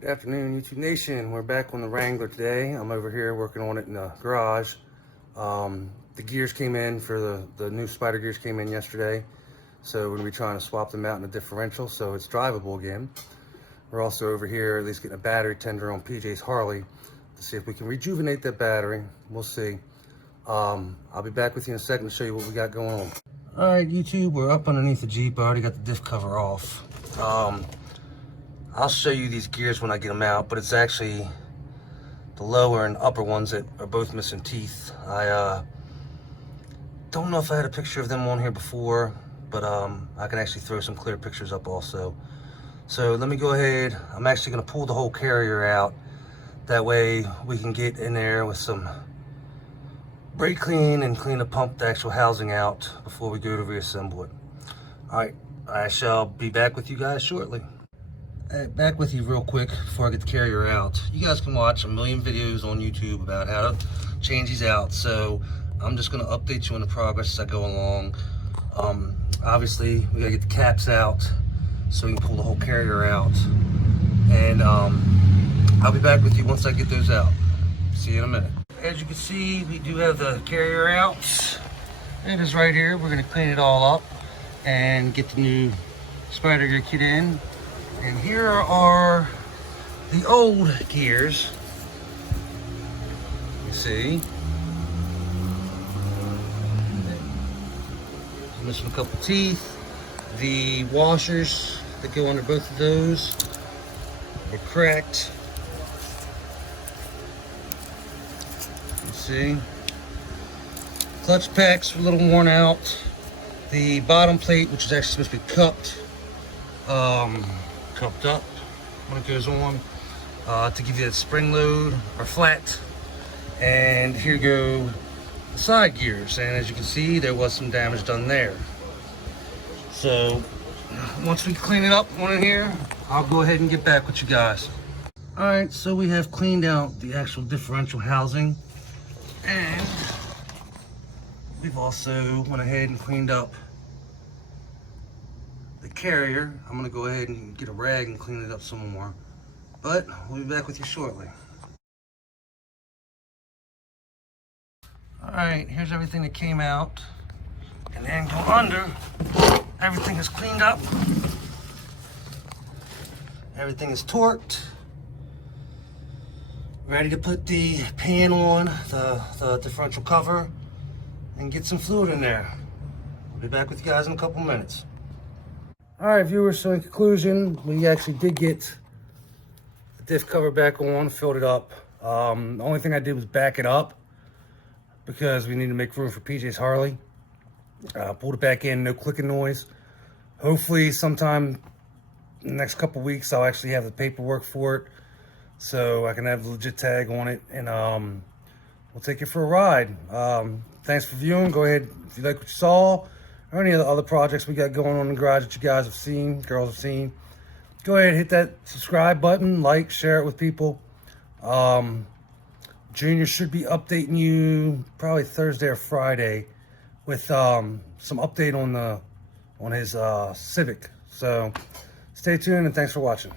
Good afternoon, YouTube Nation. We're back on the Wrangler today. I'm over here working on it in the garage. The gears came in for the new spider gears came in yesterday. So we're gonna be trying to swap them out in a differential so it's drivable again. We're also over here at least getting a battery tender on PJ's Harley to see if we can rejuvenate that battery. We'll see. I'll be back with you in a second to show you what we got going on. All right, YouTube, we're up underneath the Jeep. I already got the diff cover off. I'll show you these gears when I get them out, but it's actually the lower and upper ones that are both missing teeth. I don't know if I had a picture of them on here before, but I can actually throw some clear pictures up also. So let me go ahead. I'm actually gonna pull the whole carrier out. That way we can get in there with some brake clean and clean the pump, the actual housing out before we go to reassemble it. All right, I shall be back with you guys shortly. Back with you real quick before I get the carrier out. You guys can watch a million videos on YouTube about how to change these out. So I'm just gonna update you on the progress as I go along. Obviously we gotta get the caps out so we can pull the whole carrier out. And I'll be back with you once I get those out. See you in a minute. As you can see, we do have the carrier out. It is right here. We're gonna clean it all up and get the new spider gear kit in. And here are the old gears. You see, missing a couple teeth. The washers that go under both of those are cracked. You see, clutch packs are a little worn out. The bottom plate, which is actually supposed to be cupped up when it goes on to give you that spring load, are flat. And here go the side gears, and as you can see there was some damage done there. So once we clean it up on in here, I'll go ahead and get back with you guys. All right, so we have cleaned out the actual differential housing, and we've also went ahead and cleaned up the carrier. I'm gonna go ahead and get a rag and clean it up some more, but we'll be back with you shortly. All right, here's everything that came out, and then go under. Everything is cleaned up. Everything is torqued. Ready to put the pan on, the differential cover, and get some fluid in there. We'll be back with you guys in a couple minutes. All right, viewers, so in conclusion, we actually did get the diff cover back on, filled it up. The only thing I did was back it up because we need to make room for PJ's Harley. Pulled it back in, no clicking noise. Hopefully sometime in the next couple weeks, I'll actually have the paperwork for it so I can have a legit tag on it, and we'll take it for a ride. Thanks for viewing. Go ahead, if you like what you saw, or any of the other projects we got going on in the garage that you guys have seen, girls have seen, go ahead and hit that subscribe button, like, share it with people. Junior should be updating you probably Thursday or Friday with some update on his Civic. So stay tuned and thanks for watching.